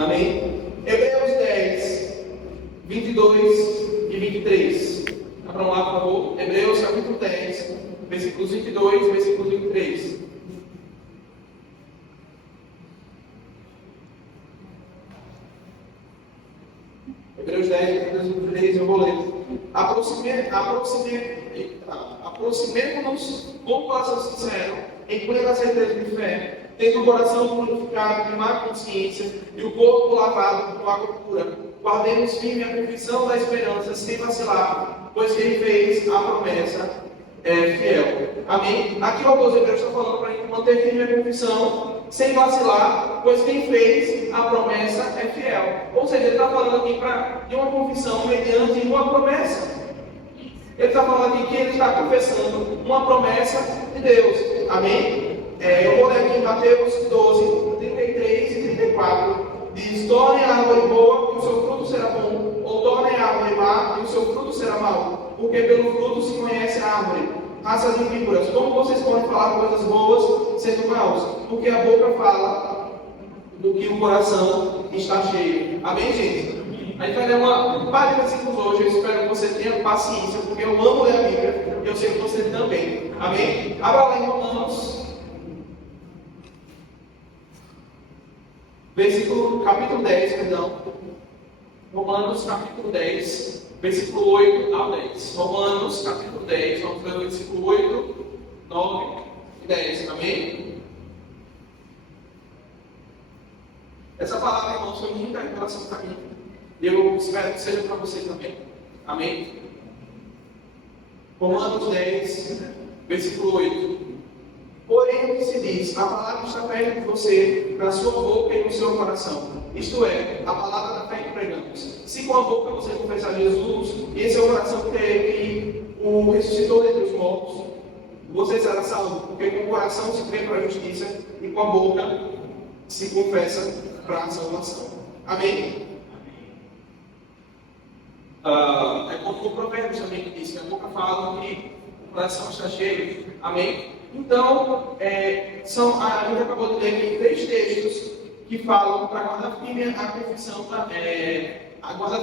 Amém? Hebreus 10, 22 e 23. Abram lá, por favor. Hebreus capítulo 10, versículos 22 e versículos 23. Hebreus 10, 22 e 23, eu vou ler. Aproximemo-nos com o coração sincero, em plena certeza de fé, tendo o coração purificado de má consciência e o corpo lavado com água pura. Guardemos firme a confissão da esperança, sem vacilar, pois quem fez a promessa é fiel. Amém? Aqui o autor Hebreus está falando para a gente manter firme a confissão, sem vacilar, pois quem fez a promessa é fiel. Ou seja, ele está falando aqui de uma confissão mediante uma promessa. Ele está falando aqui que ele está confessando uma promessa de Deus. Amém? Eu vou ler aqui em Mateus 12, 33 e 34. Diz: tornem a árvore boa e o seu fruto será bom, ou tornem a árvore má e o seu fruto será mau, porque pelo fruto se conhece a árvore. Raças de víboras, como vocês podem falar coisas boas sendo maus? Porque a boca fala do que o coração está cheio. Amém, gente? A gente vai ler um par de versículos hoje. Eu espero que você tenha paciência, porque eu amo ler a Bíblia e eu sei que você também. Amém? Abra lá em Romanos, capítulo 10, perdão. Romanos, capítulo 10, versículo 8 ao 10. Romanos, capítulo 10, vamos ler o versículo 8, 9 e 10. Amém? Essa palavra, irmãos, foi muita revelação para mim. E eu espero que seja para você também. Amém? Romanos 10, versículo 8. Porém, o que se diz? A palavra está perto de você, na sua boca e no seu coração. Isto é, a palavra da fé que pregamos. Se com a boca você confessar Jesus, e em seu coração crer que o ressuscitou dentre os mortos, você será salvo, porque com o coração se crê para a justiça e com a boca se confessa para a salvação. Amém? É como o provérbio também que diz que a boca fala que o coração está cheio. Amém? Então, a gente acabou de ler aqui 3 textos que falam para guardar firme a confissão, guardar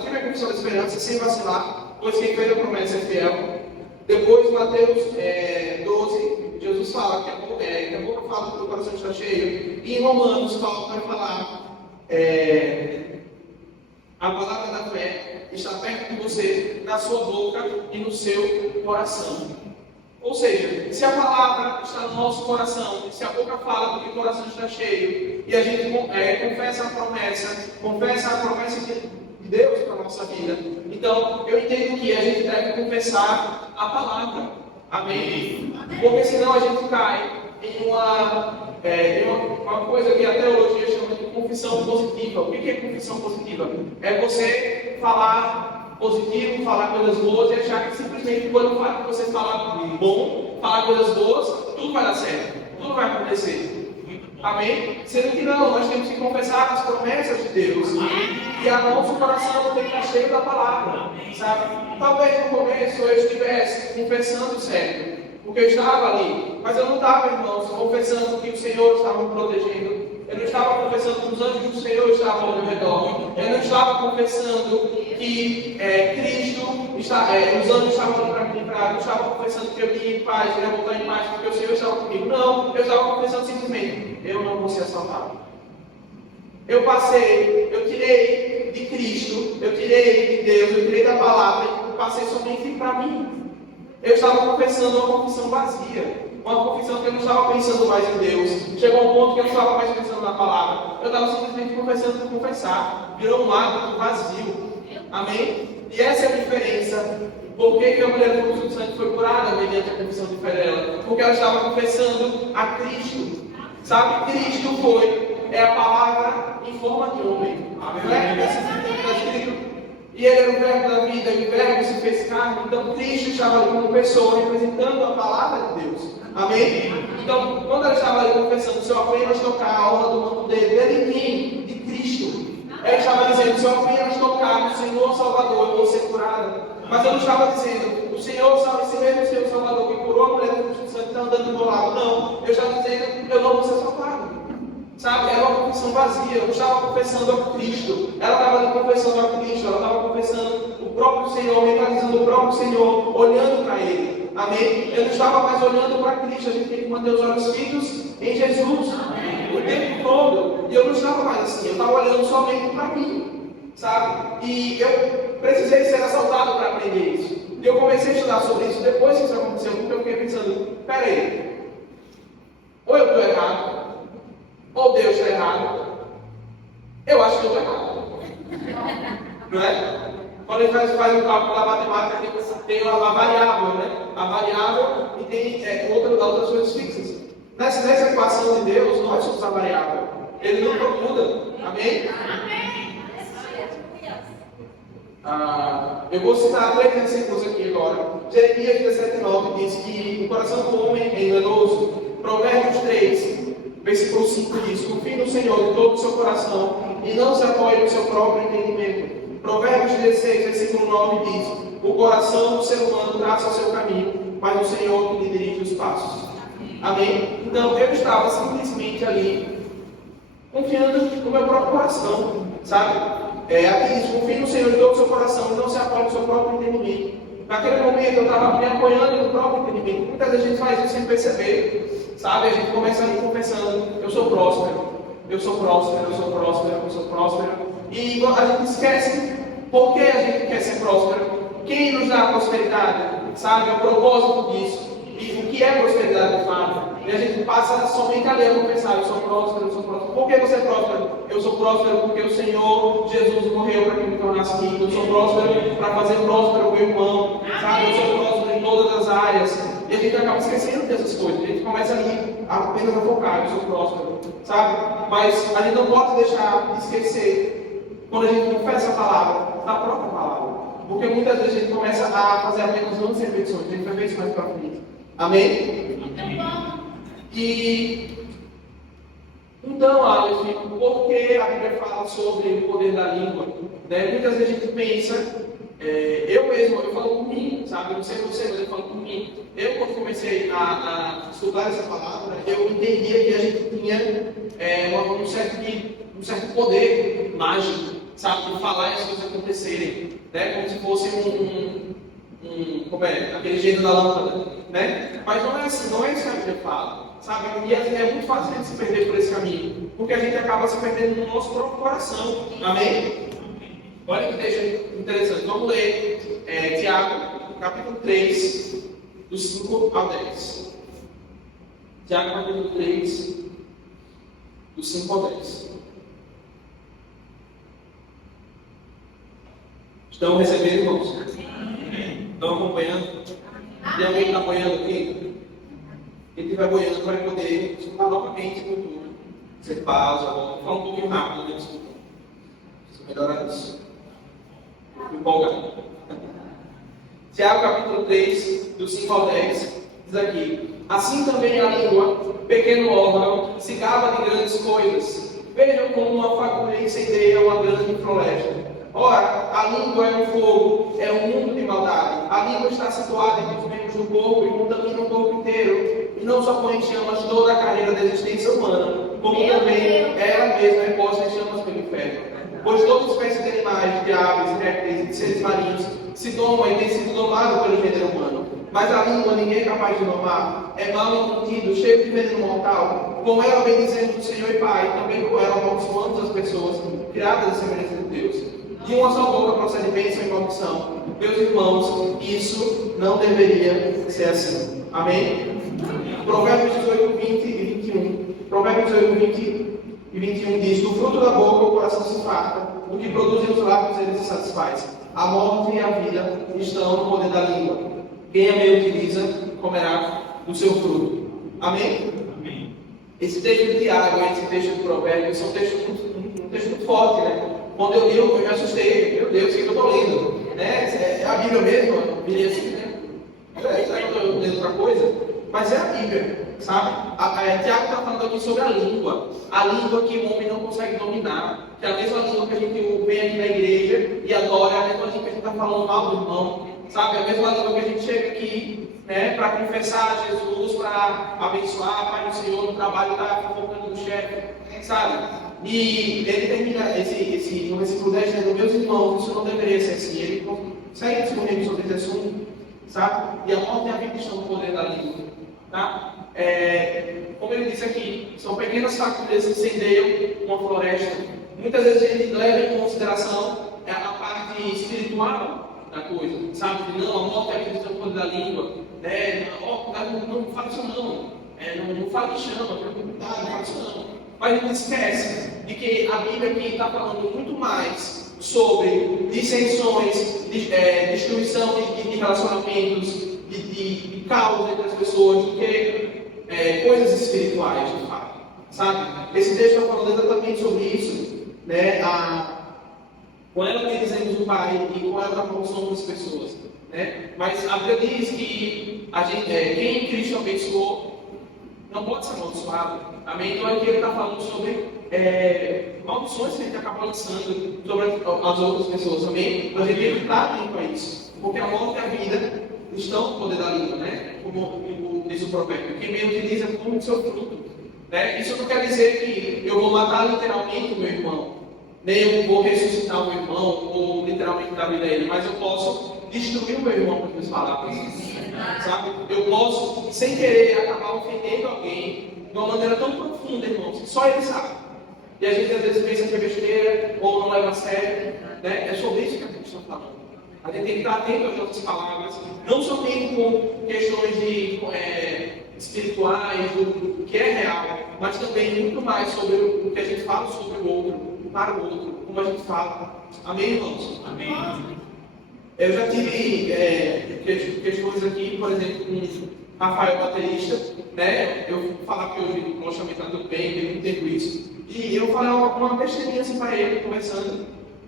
firme a confissão da esperança sem vacilar, pois quem fez a promessa é fiel. Depois, Mateus 12, Jesus fala que a boca fala que o coração está cheio. E em Romanos, Paulo vai falar a palavra da fé está perto de você, na sua boca e no seu coração. Ou seja, se a palavra está no nosso coração, se a boca fala porque o coração está cheio, e a gente confessa a promessa de Deus para a nossa vida, então eu entendo que a gente deve confessar a palavra. Amém? Porque senão a gente cai em uma coisa que a teologia chama de confissão positiva. O que é confissão positiva? É você falar positivo, falar coisas boas e achar que simplesmente quando você falar bom, falar coisas boas, tudo vai dar certo, tudo vai acontecer. Amém? Sendo que não, nós temos que confessar as promessas de Deus. E a nosso coração tem que estar cheio da palavra, sabe? Talvez no começo eu estivesse confessando certo, porque eu estava ali, mas eu não estava, irmãos, confessando que o Senhor estava me protegendo. Eu não estava confessando que os anjos do Senhor estavam ao meu redor. Eu não estava confessando que os anjos estavam ali para me livrar. Eu não estava confessando que eu ia em paz, eu ia voltar em paz, porque o Senhor estava comigo. Não, eu estava confessando simplesmente: eu não vou ser assaltado. Eu tirei de Cristo, eu tirei de Deus, eu tirei da palavra e passei somente para mim. Eu estava confessando uma confissão vazia. Uma confissão que eu não estava pensando mais em Deus. Chegou um ponto que eu não estava mais pensando na palavra. Eu estava simplesmente confessando por confessar. Virou um hábito vazio. Amém? E essa é a diferença. Por que a mulher do fluxo de sangue foi curada mediante a confissão de fé dela? Porque ela estava confessando a Cristo. Sabe? Cristo é a palavra em forma de homem. Amém? Está escrito. E ele era o verbo da vida, e o verbo se fez carne. Então Cristo estava ali como pessoa, representando a palavra de Deus. Amém? Então, quando ela estava ali confessando: se eu apenas tocar a orla do manto dele em mim, de Cristo, ela estava dizendo: se eu apenas tocar no Senhor Salvador, eu vou ser curada. Mas eu não estava dizendo: o Senhor salva esse mesmo Senhor Salvador que curou a mulher do Espírito Santo está andando do meu lado. Não, eu estava dizendo: eu não vou ser salvado. Sabe? Era uma confissão vazia. Eu não estava confessando a Cristo. Ela estava confessando a Cristo. Ela estava confessando o próprio Senhor, mentalizando o próprio Senhor, olhando para Ele. Amém? Eu não estava mais olhando para Cristo. A gente tem que manter os olhos fitos em Jesus o tempo todo. E eu não estava mais assim. Eu estava olhando somente para mim. Sabe? E eu precisei ser assaltado para aprender isso. E eu comecei a estudar sobre isso depois que isso aconteceu, porque eu fiquei pensando, peraí, ou eu estou errado, ou Deus está errado. Eu acho que eu estou errado. Não é? Quando a gente faz um cálculo da matemática, tem a variável, né? A variável e tem outras coisas fixas. Nessa equação de Deus, nós somos a variável. Ele não muda. Amém? Eu vou citar 3 versículos aqui agora. Jeremias 17:9 diz que o coração do homem é enganoso. Provérbios 3, versículo 5 diz: confie no Senhor de todo o seu coração e não se apoie no seu próprio entendimento. Provérbios 16, versículo 9 diz: o coração do ser humano traça o seu caminho, mas o Senhor que lhe dirige os passos. Amém? Então eu estava simplesmente ali confiando no meu próprio coração, sabe? Aqui diz: confie no Senhor de todo o seu coração e não se apoie no seu próprio entendimento. Naquele momento eu estava me apoiando no próprio entendimento. Muitas vezes a gente faz isso sem perceber, sabe? A gente começa ali confessando: eu sou próspero, eu sou próspero, eu sou próspero, eu sou próspero. E a gente esquece por que a gente quer ser próspero. Quem nos dá a prosperidade, sabe? É o propósito disso. E o que é prosperidade de fato? E a gente passa somente ali a confessar: eu sou próspero, eu sou próspero. Por que você é próspero? Eu sou próspero porque o Senhor Jesus morreu para que me tornasse rico. Eu sou próspero para fazer próspero o meu irmão, sabe? Eu sou próspero em todas as áreas. E a gente acaba esquecendo dessas coisas. A gente começa ali apenas a focar: eu sou próspero, sabe? Mas a gente não pode deixar de esquecer, quando a gente confessa a palavra, da própria palavra. Porque muitas vezes a gente começa a fazer apenas grandes repetições. A gente vai ver isso mais para frente. Amém? E então, Aleph, por que a Bíblia fala sobre o poder da língua? Né? Muitas vezes a gente pensa, eu falo por mim, sabe? Eu não sei você, mas eu falo por mim. Eu, quando comecei a estudar essa palavra, eu entendia que a gente tinha um certo poder mágico, sabe? De falar e as coisas acontecerem, né? Como se fosse aquele jeito da lâmpada, né? Mas não é assim, não é isso que a Bíblia fala, sabe? E é muito fácil a gente se perder por esse caminho, porque a gente acaba se perdendo no nosso próprio coração. Amém? Olha que deixa interessante. Vamos ler Tiago, capítulo 3, do 5 ao 10. Tiago, capítulo 3, do 5 ao 10. Estão recebendo, irmãos? Estão acompanhando? Tem alguém que está boiando aqui? Quem estiver boiando vai poder escutar novamente no YouTube. Você pausa, fala um pouquinho rápido, né? Você melhora isso. Empolgado. Tiago capítulo 3, do 5 ao 10, diz aqui: assim também a língua, pequeno órgão, se gaba de grandes coisas. Vejam como uma fagulha incendeia uma grande floresta. Ora, a língua é um fogo, é um mundo de maldade. A língua está situada entre os membros do corpo e contamina o corpo inteiro. E não só põe em chamas toda a carreira da existência humana, como também ela mesma é posta em chamas pelo inferno. Pois toda espécie de animais, de aves, de répteis e de seres marinhos se domam e tem sido domado pelo gênero humano. Mas a língua ninguém é capaz de domar. É mal incontido, cheio de veneno mortal. Com ela bendizemos o Senhor e Pai, também com ela amaldiçoamos as pessoas criadas à semelhança de Deus. De uma só boca procede bênção e maldição. Meus irmãos, isso não deveria ser assim. Amém? Provérbios 18, 20 e 21. Provérbios 18, 20 e 21 diz: do fruto da boca o coração se farta, do que produzem os lábios ele se satisfaz. A morte e a vida estão no poder da língua. Quem a bem utiliza, comerá do seu fruto. Amém? Amém. Esse texto de Tiago e esse texto de Provérbios são textos muito fortes, né? Quando eu li, eu me assustei. Meu Deus, o que eu estou lendo? Né? É a Bíblia mesmo? Eu li assim, né? Será que eu estou lendo outra coisa? Mas é a Bíblia, sabe? Tiago está falando aqui sobre a língua. A língua que o homem não consegue dominar. Que é a mesma língua que a gente vem aqui na igreja e adora, é a mesma língua que a gente está falando mal do irmão. Sabe? É a mesma língua que a gente chega aqui, né, para confessar a Jesus, para abençoar, Pai do Senhor, no trabalho, está focando no chefe. sabe? E ele termina no versículo 10 dizendo: meus irmãos, isso não deveria ser assim. Ele segue discorrendo sobre esse assunto, sabe? E a morte e a vida estão no poder da língua, tá? Como ele disse aqui, são pequenas fagulhas que incendeiam uma floresta. Muitas vezes a gente leva em consideração a parte espiritual da coisa, sabe? Que não, a morte e a vida estão no poder da língua. Não fala isso não. Não fala de chama, não fala isso não. Mas a gente esquece de que a Bíblia aqui está falando muito mais sobre dissensões, destruição de relacionamentos, de caos entre as pessoas, do que coisas espirituais, de fato. Sabe? Esse texto está falando exatamente sobre isso, né? Qual é o que dizemos do Pai e qual é a função das pessoas. Né? Mas a Bíblia diz que quem em Cristo abençoou não pode ser amaldiçoado. Amém? Então aqui ele está falando sobre maldições que a gente acaba lançando sobre as outras pessoas. Amém? Mas ele tem que estar atento a isso. Porque a morte e a vida estão no poder da língua, né? Como diz o profeta. Quem me utiliza como seu fruto. Né? Isso não quer dizer que eu vou matar literalmente o meu irmão. Nem eu vou ressuscitar o meu irmão, ou literalmente dar vida a ele. Mas eu posso destruir o meu irmão com as minhas palavras. Sabe? Eu posso, sem querer, acabar ofendendo alguém de uma maneira tão profunda, irmãos, que só ele sabe. E a gente às vezes pensa que é besteira, ou não leva a sério. Né? É sobre isso que a gente está falando. A gente tem que estar atento às nossas palavras, não somente com questões espirituais, do que é real, mas também muito mais sobre o que a gente fala sobre o outro, para o outro, como a gente fala. Amém, irmãos? Amém. Eu já tive questões aqui, por exemplo, com Rafael, baterista, né? Eu vou falar que hoje o logicamente está tudo bem, eu não entendo isso. E eu falei uma besteirinha assim para ele, conversando,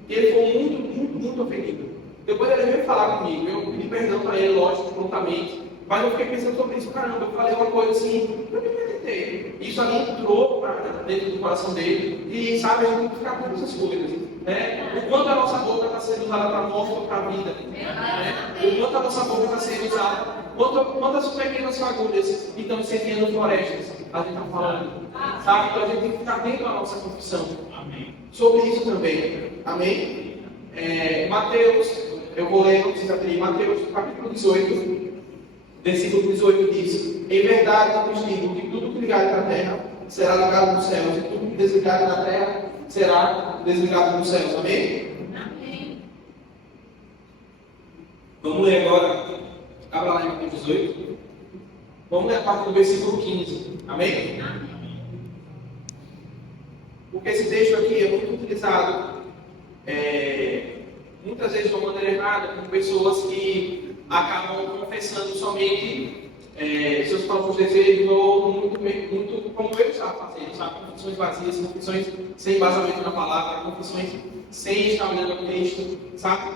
e ele ficou muito ofendido. Depois ele veio falar comigo, eu pedi perdão para ele, lógico, prontamente, mas eu fiquei pensando sobre isso, caramba, eu falei uma coisa assim, eu me acreditei. Isso ali entrou dentro do coração dele, e sabe, a gente tem que ficar com essas coisas. Né? O quanto a nossa boca está sendo usada para a morte ou para a vida. Né? O quanto a nossa boca está sendo usada, quantas pequenas fagulhas estão incendiando florestas, a gente está falando. Sabe? Então a gente tem que ficar atento à nossa confissão. Amém. Sobre isso também. Amém? Mateus, eu vou ler, não precisa abrir, Mateus capítulo 18, versículo 18 diz: em verdade eu vos digo que tudo que ligarem na terra será ligado nos céus, e tudo que desligarem na terra será desligado nos céus. Amém? Amém. Vamos ler agora. Abra lá em Mateus 18. Vamos ler a parte do versículo 15. Amém? Amém. Porque esse texto aqui é muito utilizado muitas vezes de uma maneira errada por pessoas que acabam confessando somente seus próprios desejos, ou muito como eu estava fazendo, sabe? Confissões vazias, confissões sem embasamento na palavra, confissões sem estar olhando o texto, sabe?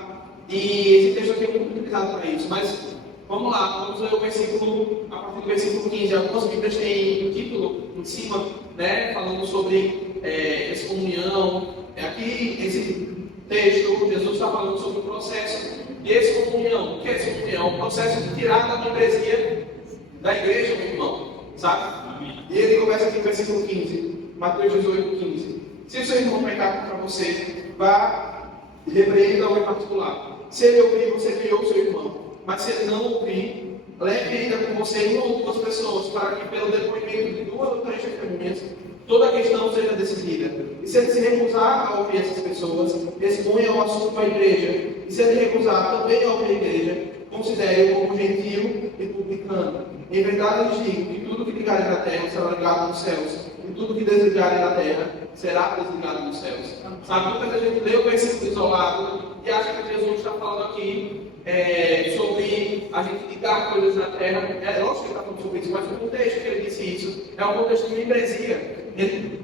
E esse texto aqui é muito utilizado para isso. Mas vamos lá, vamos ler o versículo, a partir do versículo 15. Algumas Bíblias têm um título em cima, né, falando sobre excomunhão. Aqui, esse texto, Jesus está falando sobre o processo de excomunhão. O que é excomunhão? O processo de tirar da membresia da igreja, meu irmão, sabe? E ele começa aqui no versículo 15, Mateus 18, 15. Se o seu irmão pecar contra você, vá e repreenda-o em particular. Se ele ouvir, você criou o seu irmão. Mas se ele não ouvir, leve ainda com você uma ou duas pessoas, para que pelo depoimento de duas ou três testemunhas, toda a questão seja decidida. E se ele se recusar a ouvir essas pessoas, exponha o assunto à igreja. E se ele recusar também a ouvir a igreja, considere-o como gentio e publicano. Em verdade eu lhes digo que tudo que ligarem na terra será ligado nos céus, e tudo que desligarem na terra será desligado nos céus. Sabe, muitas vezes a gente lê o versículo isolado e acha que Jesus está falando aqui sobre a gente ligar coisas na terra. É lógico que ele está falando sobre isso, mas o contexto que ele disse isso é um contexto de membresia. Ele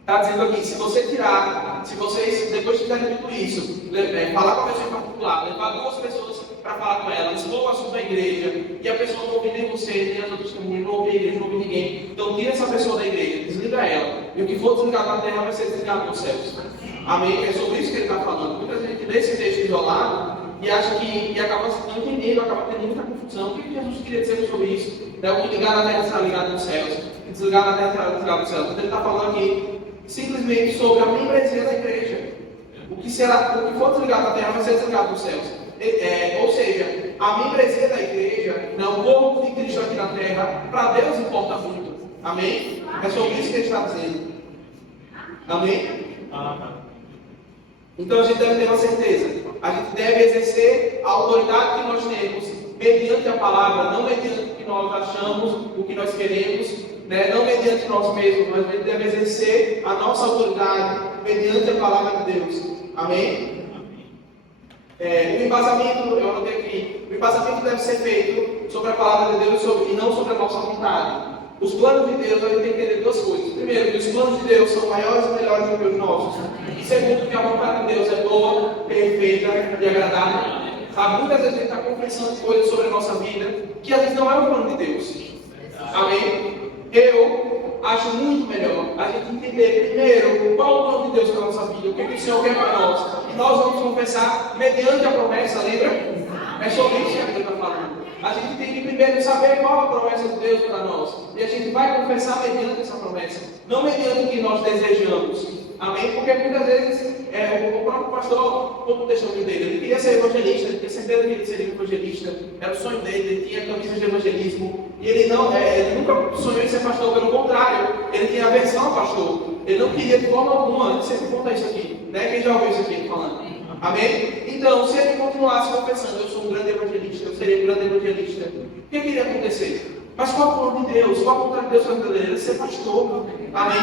está dizendo aqui, se você tirar, se vocês, depois de terem dito isso, falar com a pessoa em particular, levar duas pessoas para falar com ela, expor o assunto da igreja, e a pessoa não ouvir nem você, nem as outras testemunhas, não ouvir a igreja, não ouvir ninguém, então tira essa pessoa da igreja, desliga ela, e o que for desligado na terra vai ser desligado nos céus. Amém? É sobre isso que ele está falando. Muita gente lê esse texto isolado e acha que acaba não entendendo, acaba tendo muita confusão. O que Jesus queria dizer sobre isso? O que ligar na terra será ligado nos céus, e desligar na terra será desligado nos céus. Então ele está falando aqui simplesmente sobre a membresia da igreja. O que for desligado na terra vai ser desligado nos céus. Ou seja, a membresia da igreja, o corpo de Cristo aqui na terra, para Deus importa muito. Amém? É sobre isso que ele está dizendo. Amém? Então a gente deve ter uma certeza. A gente deve exercer a autoridade que nós temos mediante a palavra, não mediante o que nós achamos, o que nós queremos, né? Não mediante nós mesmos, mas a gente deve exercer a nossa autoridade mediante a palavra de Deus. Amém? O embasamento, eu anotei aqui, o embasamento deve ser feito sobre a palavra de Deus e não sobre a nossa vontade. Os planos de Deus, a gente tem que entender duas coisas. Primeiro, que os planos de Deus são maiores e melhores do que os nossos. E segundo, que a vontade de Deus é boa, perfeita e agradável. Sabe? Muitas vezes a gente está confessando coisas sobre a nossa vida que às vezes não é o plano de Deus. Amém? Eu acho muito melhor a gente entender primeiro qual é o plano de Deus para a nossa vida, o que o Senhor quer para nós. E nós vamos confessar mediante a promessa, lembra? É sobre isso que a Bíblia está falando. A gente tem que primeiro saber qual a promessa de Deus para nós. E a gente vai confessar mediante essa promessa, não mediante o que nós desejamos. Amém? Porque muitas vezes o próprio pastor, como o testemunho dele, ele queria ser evangelista, ele tinha certeza que ele seria evangelista, era o sonho dele, ele tinha camisa de evangelismo, e ele nunca sonhou em ser pastor, pelo contrário, ele tinha aversão ao pastor, ele não queria de forma alguma, ele sempre conta isso aqui, né? Quem já ouviu isso aqui falando? Amém? Então, se ele continuasse confessando, eu sou um grande evangelista, eu seria um grande evangelista, o que iria acontecer? Mas qual é o plano de Deus? Qual a vontade de Deus para a vida dele? Ele ser pastor. Amém?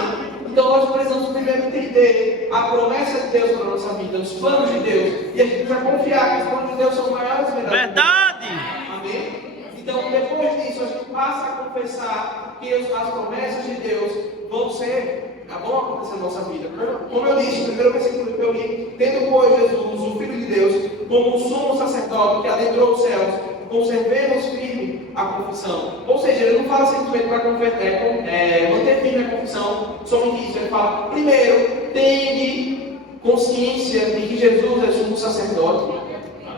Então nós precisamos primeiro entender a promessa de Deus para a nossa vida, os planos de Deus. E a gente vai confiar que os planos de Deus são maiores e melhores. Verdade! Amém? Então depois disso a gente passa a confessar que as promessas de Deus vão acontecer na nossa vida. Como eu disse, o primeiro versículo que eu li, tendo pois Jesus, o Filho de Deus, como um sumo sacerdote que adentrou os céus, conservemos firme a confissão. Ou seja, ele não fala simplesmente para manter firme a confissão somente isso. Ele fala, primeiro, tenha consciência de que Jesus é sumo sacerdote.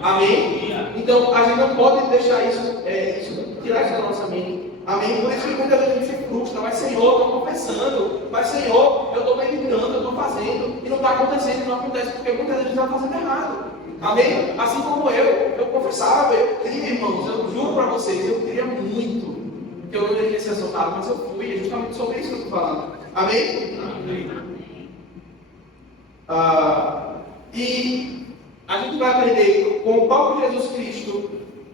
Amém? Então, a gente não pode deixar tirar isso da nossa mente. Amém? Por isso que muita gente se frustra. Mas, Senhor, eu estou confessando. Mas, Senhor, eu estou meditando, eu estou fazendo. E não está acontecendo, não acontece, porque muitas vezes está fazendo errado. Amém? Assim como eu confessava, eu queria, irmãos, eu juro para vocês, eu queria muito que eu não deveria ser soltado, mas eu fui, é justamente sobre isso que eu estou falando. Amém? Amém. E a gente vai aprender com o próprio Jesus Cristo,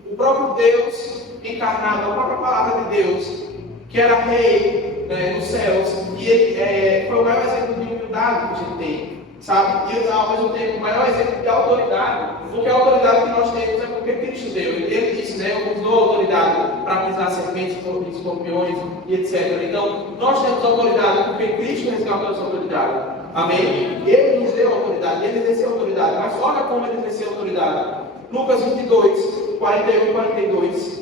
o próprio Deus encarnado, a própria palavra de Deus, que era rei nos céus, e ele foi o maior exemplo de humildade que a gente tem. Sabe? E ao mesmo tempo o maior exemplo de autoridade, porque a autoridade que nós temos é porque Cristo deu. Ele disse, né? Eu vos dou autoridade para pisar serpentes, escorpiões e etc. Então, nós temos autoridade porque Cristo resgatou essa autoridade. Amém? Ele nos deu autoridade, ele exerceu autoridade. Mas olha como ele exerceu autoridade. Lucas 22, 41 e 42.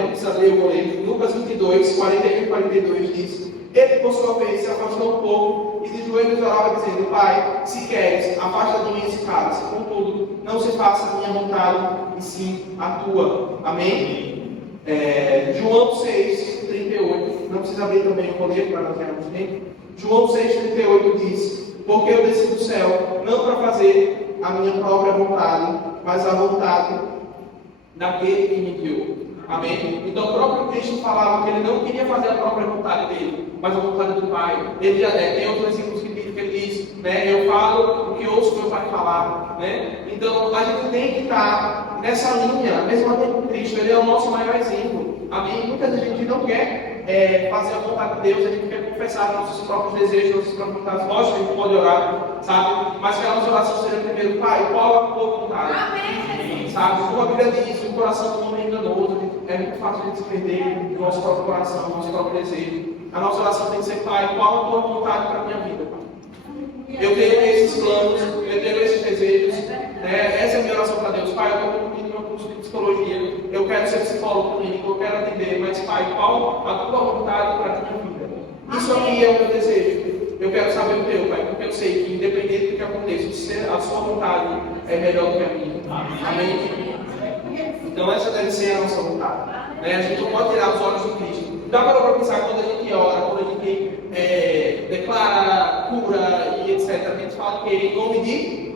Não precisa ler, eu vou ler. Lucas 22, 41 e 42 diz: Ele, por sua vez, se afastou um pouco e de joelhos orava, dizendo: Pai, se queres, afasta de mim esse cálice. Contudo, não se faça a minha vontade, e sim a tua. Amém? João 6, 38. Não precisa abrir também o poder para nós vermos tempo. João 6, 38 diz: Porque eu desci do céu, não para fazer a minha própria vontade, mas a vontade daquele que me enviou. Amém? Então o próprio Cristo falava que ele não queria fazer a própria vontade dele, mas a vontade do Pai. Ele já tem outros versículos que ele diz, né? Eu falo o que ouço meu Pai falar, né? Então a gente tem que estar nessa linha, mesmo até com Cristo. Ele é o nosso maior exemplo. Amém? Muitas vezes a gente não quer fazer a vontade de Deus, a gente quer confessar nossos próprios desejos, nossas próprias vontades. Lógico que a gente pode orar, sabe? Mas que a nossa oração seja primeiro: Pai, qual a tua vontade? Amém. Sabe? Como a Bíblia diz, o coração do homem é enganoso. É muito fácil a gente se perder no nosso próprio coração, no nosso próprio desejo. A nossa oração tem que ser: Pai, qual a tua vontade para a minha vida, Pai? Eu tenho esses planos, eu tenho esses desejos. Essa é a minha oração para Deus. Pai, eu estou concluindo meu curso de psicologia. Eu quero ser psicólogo clínico, eu quero atender. Mas, Pai, qual a tua vontade para a minha vida? Isso aqui é o meu desejo. Eu quero saber o teu, Pai, porque eu sei que, independente do que aconteça, a sua vontade é melhor do que a minha. Amém? Então essa deve ser a nossa vontade. A gente não pode tirar os olhos do Cristo. Dá para pensar quando a gente ora, quando a gente declara cura, certamente fala que em nome de...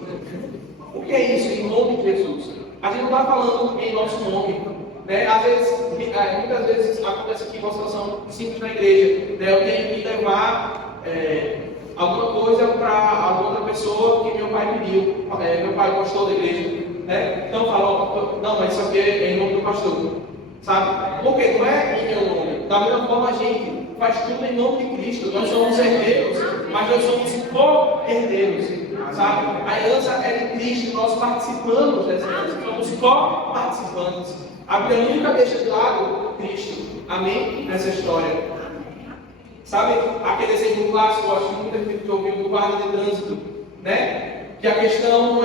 O que é isso? Em nome de Jesus. A gente não está falando em nosso nome. Né? Às vezes, muitas vezes acontece aqui uma situação simples na igreja. Né? Eu tenho que levar alguma coisa para alguma outra pessoa que meu pai pediu. Meu pai é pastor da igreja. Né? Então fala, não, mas isso aqui é em nome do pastor. Sabe? Porque não é em meu nome. Da mesma forma a gente faz tudo em nome de Cristo. Nós somos herdeiros, mas nós somos co-herdeiros. Sabe? A herança é de Cristo, nós participamos dessa herança. Somos co-participantes. A Bíblia nunca deixa de lado Cristo. Amém? Nessa história. Sabe? Aquele exemplo clássico, eu acho que muita gente ouviu do guarda de trânsito. Né? Que a questão não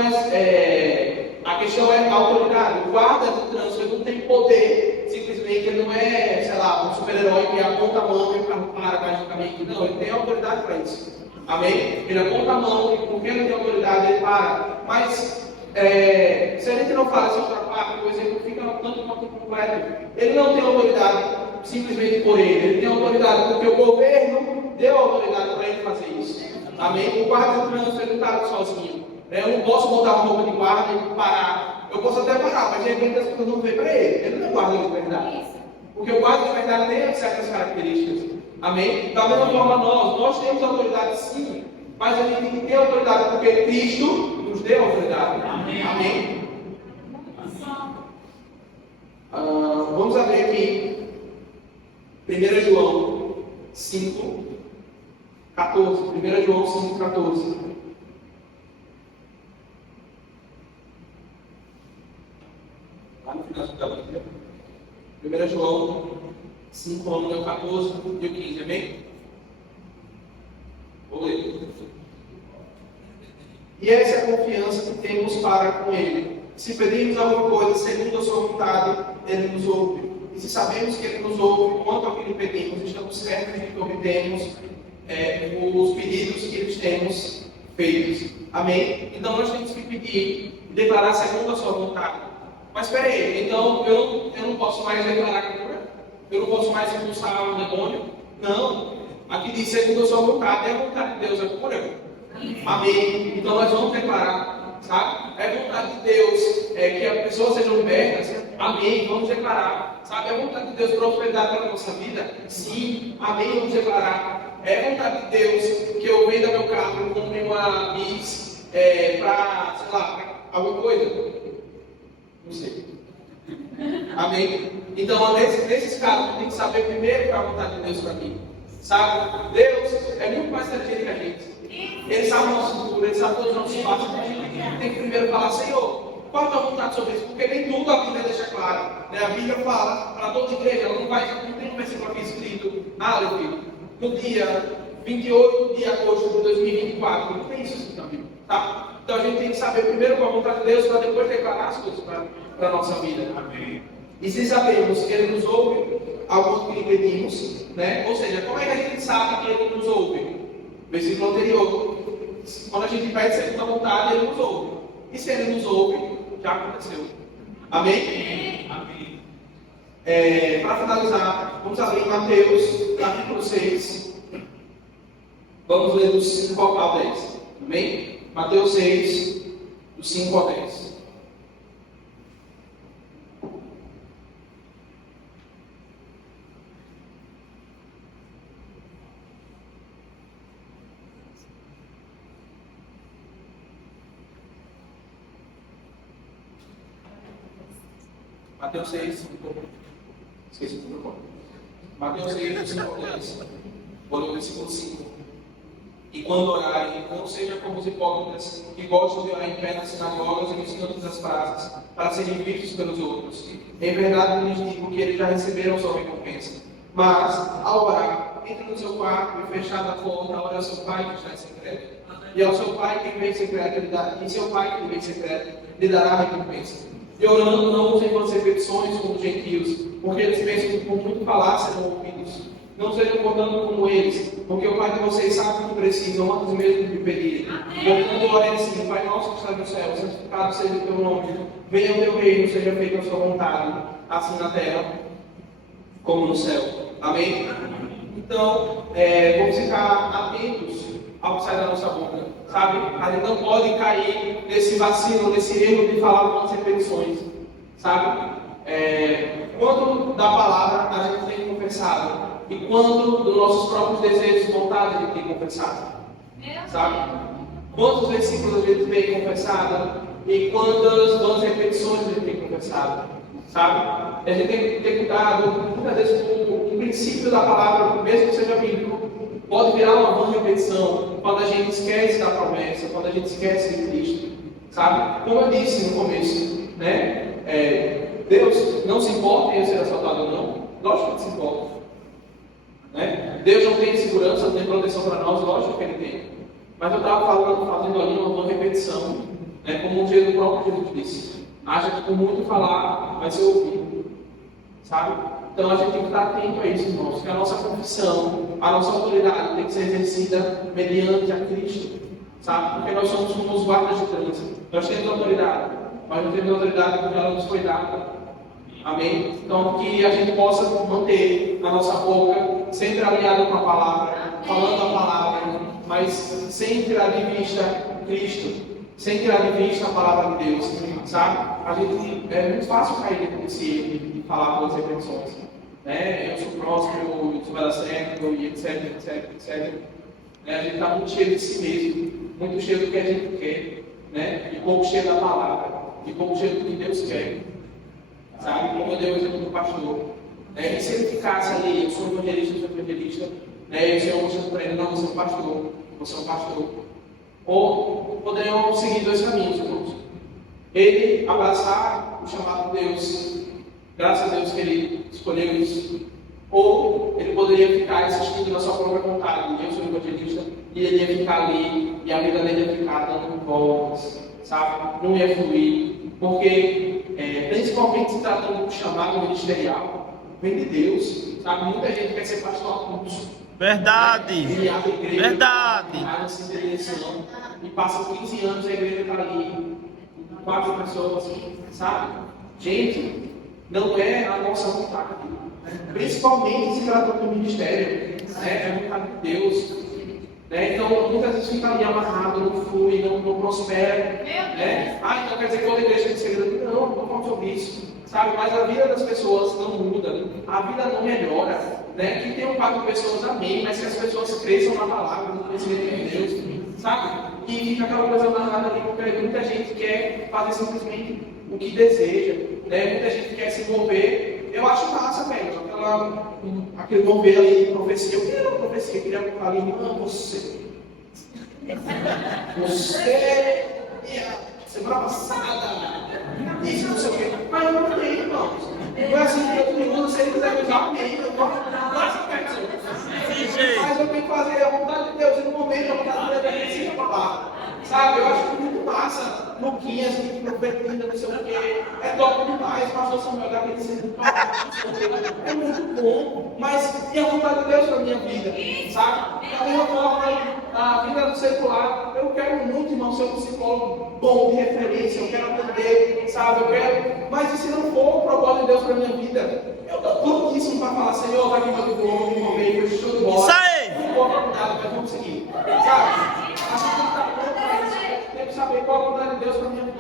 a questão é a autoridade. O guarda de trânsito ele não tem poder, simplesmente ele não é, sei lá, um super-herói que aponta a mão e o carro para magicamente. Não, ele tem autoridade para isso. Amém? Ele aponta a mão e porque ele tem autoridade, ele para. Mas, se a gente não fala essa outra parte, por exemplo, fica tanto quanto completo. Ele não tem autoridade simplesmente por ele tem autoridade porque o governo deu autoridade para ele fazer isso. Amém? O guarda de trânsito ele não está sozinho. Eu não posso botar uma roupa de guarda e parar. Eu posso até parar, mas de repente as pessoas não vêm para ele. Ele não é guarda de verdade. Porque o guarda de verdade tem certas características. Amém? Da mesma forma nós temos autoridade sim, mas a gente tem que ter autoridade porque Cristo nos deu autoridade. Amém? Amém? Vamos abrir aqui 1 João 5, 14. 1 João 5, 14. Lá no final da Bíblia. 1 João 5, vamos ler o 14 e o 15, amém? Vou ler. E essa é a confiança que temos para com Ele. Se pedirmos alguma coisa segundo a sua vontade, Ele nos ouve. E se sabemos que Ele nos ouve quanto ao que lhe pedimos, estamos certos de que obtemos os pedidos que lhes temos feitos. Amém? Então nós temos que pedir e declarar segundo a sua vontade. Mas espera aí, então eu não posso mais declarar cura? Eu não posso mais expulsar um demônio? Não. Aqui diz segundo a sua vontade. É a vontade de Deus a cura? Amém. Então nós vamos declarar, sabe? É a vontade de Deus que as pessoas sejam libertas. Amém. Vamos declarar. Sabe? É a vontade de Deus prosperidade para a nossa vida? Sim. Amém. Vamos declarar. É a vontade de Deus que eu venda meu carro e compre uma bis para, sei lá, para alguma coisa? Não sei. Amém? Então, nesses casos, tem que saber primeiro qual é a vontade de Deus para mim. Sabe? Deus é muito mais inteligente que a gente. Ele sabe o nosso futuro, Ele sabe todos os nossos passos. A gente tem que primeiro falar, Senhor, qual é a tua vontade sobre isso? Porque nem tudo a Bíblia deixa claro. Né? A Bíblia fala para toda igreja, ela não tem um versículo aqui escrito, Aleph, no dia 28 de agosto de 2024. Não tem isso assim também. Tá? Então a gente tem que saber primeiro qual é a vontade de Deus para depois declarar as coisas para a nossa vida. Amém. E se sabemos que Ele nos ouve, algo que lhe pedimos, né? Ou seja, como é que a gente sabe que Ele nos ouve? Versículo anterior. Quando a gente pede segundo a vontade, Ele nos ouve. E se Ele nos ouve, já aconteceu. Amém? Amém. Para finalizar, vamos abrir Mateus, capítulo 6. Vamos ler do 5 ao 10. Amém? Mateus 6, do 5 ao 10. Mateus 6, esqueci o número. Mateus 6, 5 ao 10. Vou ler o versículo 5. E quando orarem, não seja como os hipócritas que gostam de orar em pé nas sinagogas e nos cantos das praças, para serem vistos pelos outros. Em verdade, lhes digo que eles já receberam sua recompensa. Mas, ao orar, entre no seu quarto e fechada a porta, ore ao seu Pai que está em secreto. E ao seu Pai que vem em secreto, lhe dará a recompensa. E orando, não usem vãs repetições como os gentios, porque eles pensam que por muito falar serão ouvidos. Não sejam, portanto, como eles, porque o Pai de vocês sabe o que precisam antes mesmo de pedirem. Portanto, orem assim: Pai nosso que está no céu, santificado seja o teu nome. Venha o teu reino, seja feita a sua vontade, assim na terra como no céu. Amém? Então, vamos ficar atentos ao que sai da nossa boca, sabe? A gente não pode cair nesse vacilo, nesse erro de falar algumas repetições, sabe? Quanto da palavra a gente tem confessado e quanto dos nossos próprios desejos e vontades a gente tem confessado, sabe? Quantos versículos a gente tem confessado e quantas repetições a gente tem confessado, sabe? A gente tem que ter cuidado, muitas vezes o princípio da palavra, mesmo que seja bíblico, pode virar uma vã repetição quando a gente esquece da promessa, quando a gente esquece de Cristo, sabe? Como eu disse no começo, né? Deus não se importa em eu ser assaltado ou não, lógico que se importa, né? Deus não tem segurança, não tem proteção para nós, lógico que Ele tem. Mas eu estava fazendo ali uma repetição, né? Como o próprio Jesus disse, acha que por muito falar vai ser ouvido, sabe? Então a gente tem que estar atento a isso, irmãos, que a nossa confissão, a nossa autoridade tem que ser exercida mediante a Cristo, sabe? Porque nós somos como os guardas de trânsito, nós temos autoridade, mas não temos autoridade porque ela nos foi dada. Amém? Então que a gente possa manter a nossa boca sempre alinhada com a palavra, falando a palavra, mas sem tirar de vista Cristo, sem tirar de vista a palavra de Deus, sabe? A gente, é muito fácil cair nesse erro de falar com as repetições, né? Eu sou próximo, isso vai dar certo, e etc. A gente está muito cheio de si mesmo, muito cheio do que a gente quer, né? E pouco cheio da palavra, e pouco cheio do que Deus quer, sabe? Como eu dei o exemplo do pastor, né? E se ele ficasse ali, eu sou evangelista, né? E o Senhor mostrando para ele, não, você é um pastor. Ou poderiam seguir dois caminhos, irmãos. Ele abraçar o chamado de Deus, graças a Deus que ele escolheu isso. Ou ele poderia ficar insistindo na sua própria vontade, eu sou evangelista, e ele ia ficar ali, e a vida dele ia ficar dando voltas, sabe? Não ia fluir. Porque, principalmente se tratando do chamado ministerial, vem de Deus, sabe? Muita gente quer ser pastor a curso. Verdade. Verdade. E passa 15 anos e a igreja está ali, 4 pessoas, sabe? Gente, não é a nossa vontade. Principalmente se tratando do ministério, né? É a vontade de Deus. Né? Então, muitas vezes fica ali amarrado, não flui, não prospera. Né? Então quer dizer que toda igreja tem segredo? Não falo sobre isso. Sabe? Mas a vida das pessoas não muda, a vida não melhora. Né? Que tem um quadro de pessoas, amém, mas que as pessoas cresçam na palavra, no conhecimento de Deus, sabe? E fica aquela coisa amarrada ali, porque muita gente quer fazer simplesmente o que deseja, né? Muita gente quer se envolver. Eu acho massa, velho, aquele mover ali de profecia. Eu queria uma profecia, eu queria falar ali, semana passada, isso, não sei o quê. Mas eu não tenho, irmãos. Não é assim que eu pergunto, se ele quiser me usar, amém. Eu gosto mas eu tenho que fazer a vontade de Deus e no momento a vontade de Deus precisa falar. Sabe? Eu acho muito massa. Luquinhas, que profetiza, não sei o quê. É top demais. Pastor Samuel daquele centro. É muito bom. Mas e a vontade de Deus para a minha vida? Sabe? Da mesma forma, a vida do secular, eu quero muito, irmão, ser um psicólogo bom de referência. Eu quero aprender, sabe? Eu quero. Mas e se não for o propósito de Deus para a minha vida? Eu estou prontíssimo para falar, Senhor, vai aqui para o povo, me mover, eu estou de bola. Isso aí! Não vou para cuidado, mas vamos seguir. Sabe? A gente está pronto para isso. Tem que saber qual a vontade de Deus para a minha vida.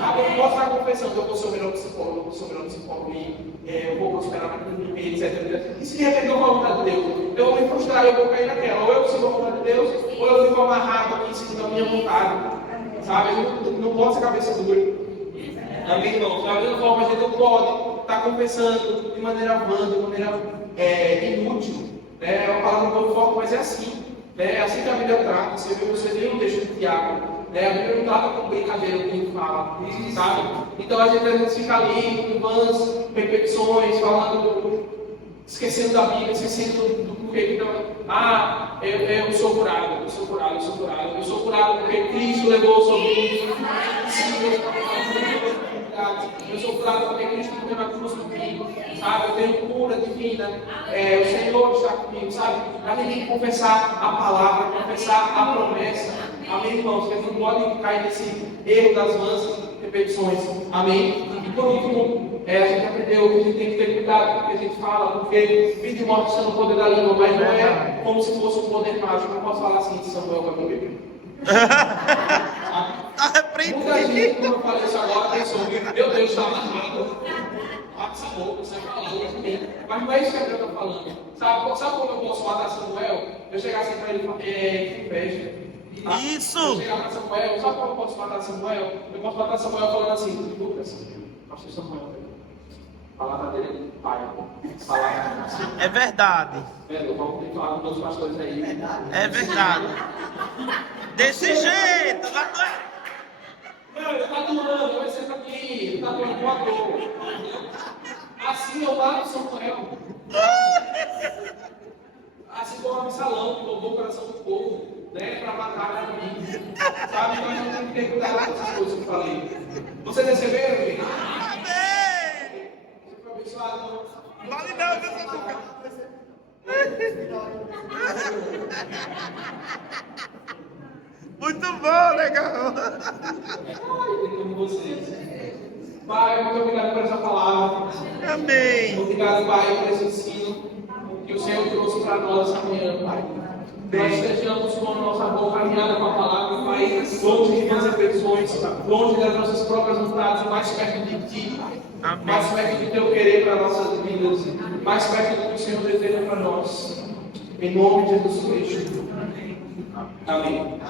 Sabe? Eu não posso estar confessando que eu vou ser o melhor psicólogo, eu vou ser o melhor psicólogo e eu vou prosperar na vida, etc. E se de repente eu vou a vontade de Deus? Eu vou me frustrar, eu vou cair naquela. Ou eu sigo a vontade de Deus, ou eu fico amarrado aqui em cima da minha vontade. Sabe? Não pode ser cabeça dura. Amém, irmão? Da mesma forma, a gente não pode estar confessando de maneira vã, de maneira inútil. Né? É uma palavra um pouco forte, mas é assim. Né? É assim que a Bíblia trata. Você tem um texto de Tiago. Né? A Bíblia não trata com brincadeira o que ele fala. Sabe? Então a gente às vezes fica ali com vãs repetições, falando, esquecendo da Bíblia, esquecendo do porquê que eu sou curado, eu sou curado, eu sou curado. Eu sou curado porque Cristo levou sobre mim. Eu sou curado porque Cristo morreu na cruz comigo, sabe? Eu tenho cura divina, o Senhor está comigo, sabe? A gente tem que confessar a palavra, confessar a promessa, Amém, irmãos? Que a gente não pode cair nesse erro das vãs repetições. Amém? E por último, a gente aprendeu que a gente tem que ter cuidado com o que a gente fala, porque vida e morte está no poder da língua, mas não é como se fosse um poder mágico. Eu não posso falar assim de Samuel para beber. Muita gente, quando eu falei isso agora, pensou, meu Deus, está amarrado. Bate essa boca, sai falando também. Mas não é isso que a Bíblia está falando. Sabe como eu posso matar Samuel? Eu chegar assim para ele e falar, que inveja. Isso! Eu chegar para Samuel, sabe como eu posso matar Samuel? Eu posso matar Samuel falando assim, Lucas, pastor Samuel, a palavra dele, pai, palavra assim. É verdade. Vamos ter que falar com todos os pastores aí. É verdade. Desse jeito. Não, ele está atuando, eu sento aqui, ele está atuando com a dor. Assim eu mato Samuel. Assim como Absalão, que roubou o coração do povo, né, para matar a mim. Sabe, então a gente tem que ter cuidado com essas coisas que eu falei. Vocês receberam, gente? Amém! Você foi abençoado? Vale não, meu Deus. Muito bom, legal. Com vocês. Pai, muito obrigado por essa palavra. Amém. Obrigado, Pai, por esse ensino que o Senhor trouxe para nós essa manhã, Pai. Nós estejamos com a nossa boca alinhada com a palavra, Pai, longe de más repetições, longe das nossas próprias vontades, mais perto de Ti, Pai. Amém. Mais perto do Teu querer para nossas vidas, mais perto do que o Senhor deseja para nós. Em nome de Jesus Cristo. Amém.